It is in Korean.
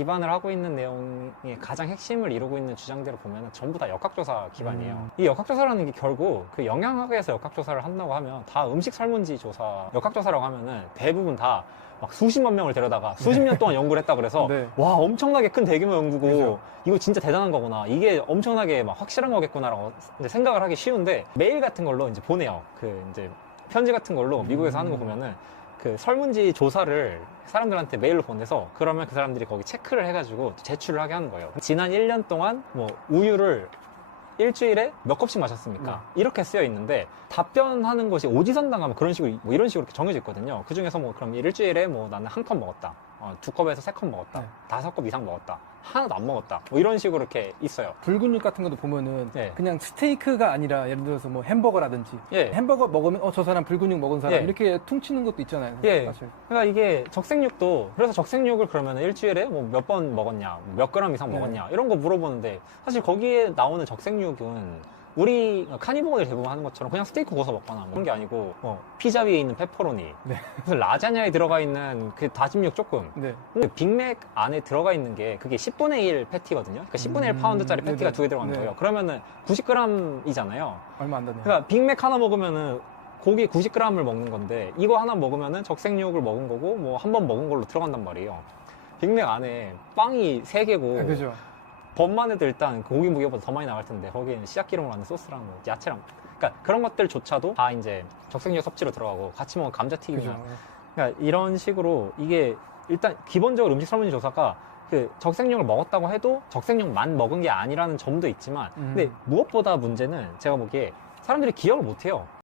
기반을 하고 있는 내용의 가장 핵심을 이루고 있는 주장들을 보면 전부 다 역학조사 기반이에요. 음. 이 역학조사라는 게 결국 그 영양학에서 역학조사를 한다고 하면 다 음식 설문지 조사, 역학조사라고 하면은 대부분 다 막 수십만 명을 데려다가 수십 년 동안 연구를 했다 그래서 네. 와 엄청나게 큰 대규모 연구고 그죠. 이거 진짜 대단한 거구나 이게 엄청나게 막 확실한 거겠구나라고 생각을 하기 쉬운데 메일 같은 걸로 이제 보내요 그 이제 편지 같은 걸로 미국에서 하는 거 음. 보면은 그 설문지 조사를 사람들한테 메일로 보내서 그러면 그 사람들이 거기 체크를 해가지고 제출을 하게 하는 거예요 지난 1년 동안 뭐 우유를 일주일에 몇 컵씩 마셨습니까? 이렇게 쓰여 있는데 답변하는 것이 오지선당 하면 그런 식으로 뭐 이런 식으로 정해져 있거든요. 그 중에서 뭐 그럼 일주일에 뭐 나는 한 컵 먹었다, 어, 두 컵에서 세 컵 먹었다, 네. 다섯 컵 이상 먹었다, 하나도 안 먹었다, 뭐 이런 식으로 이렇게 있어요. 불근육 같은 것도 보면은 네. 그냥 스테이크가 아니라 예를 들어서 뭐 햄버거라든지 예. 햄버거 먹으면 어 저 사람 불근육 먹은 사람 예. 이렇게 퉁치는 것도 있잖아요. 예. 사실. 그러니까 이게 적색육도 그래서 적색육을 그러면 일주일에 뭐 몇 번 먹었냐, 뭐몇 그램 이상 네. 먹었냐 이런 거 물어보는데 사실 거기에 나오는 적색육은 우리 카니보어들 대부분 하는 것처럼 그냥 스테이크 구워서 먹거나 뭐 그런 게 아니고 뭐 피자 위에 있는 페퍼로니, 네. 그래서 라자냐에 들어가 있는 그 다진 육 조금, 네. 빅맥 안에 들어가 있는 게 그게 10분의 1 패티거든요. 그러니까 10분의 1 음, 파운드짜리 패티가. 두 개 들어가는 네. 거예요. 그러면은 90g이잖아요. 얼마 안 되네요. 그러니까 빅맥 하나 먹으면은 고기 90g을 먹는 건데 이거 하나 먹으면은 적색육을 먹은 거고 뭐 한 번 먹은 걸로 들어간단 말이에요. 빅맥 안에 빵이 3개고 아, 그죠. 번만 해도 일단 그 고기 무게보다 더 많이 나갈 텐데 거기에는 씨앗 기름으로 하는 소스랑 뭐 야채랑 그러니까 그런 것들조차도 다 이제 적색육 섭취로 들어가고 같이 먹은 감자튀김이나 그죠. 그러니까 이런 식으로 이게 일단 기본적으로 음식 설문지 조사가 그 적색육을 먹었다고 해도 적색육만 먹은 게 아니라는 점도 있지만 음. 근데 무엇보다 문제는 제가 보기에 사람들이 기억을 못해요.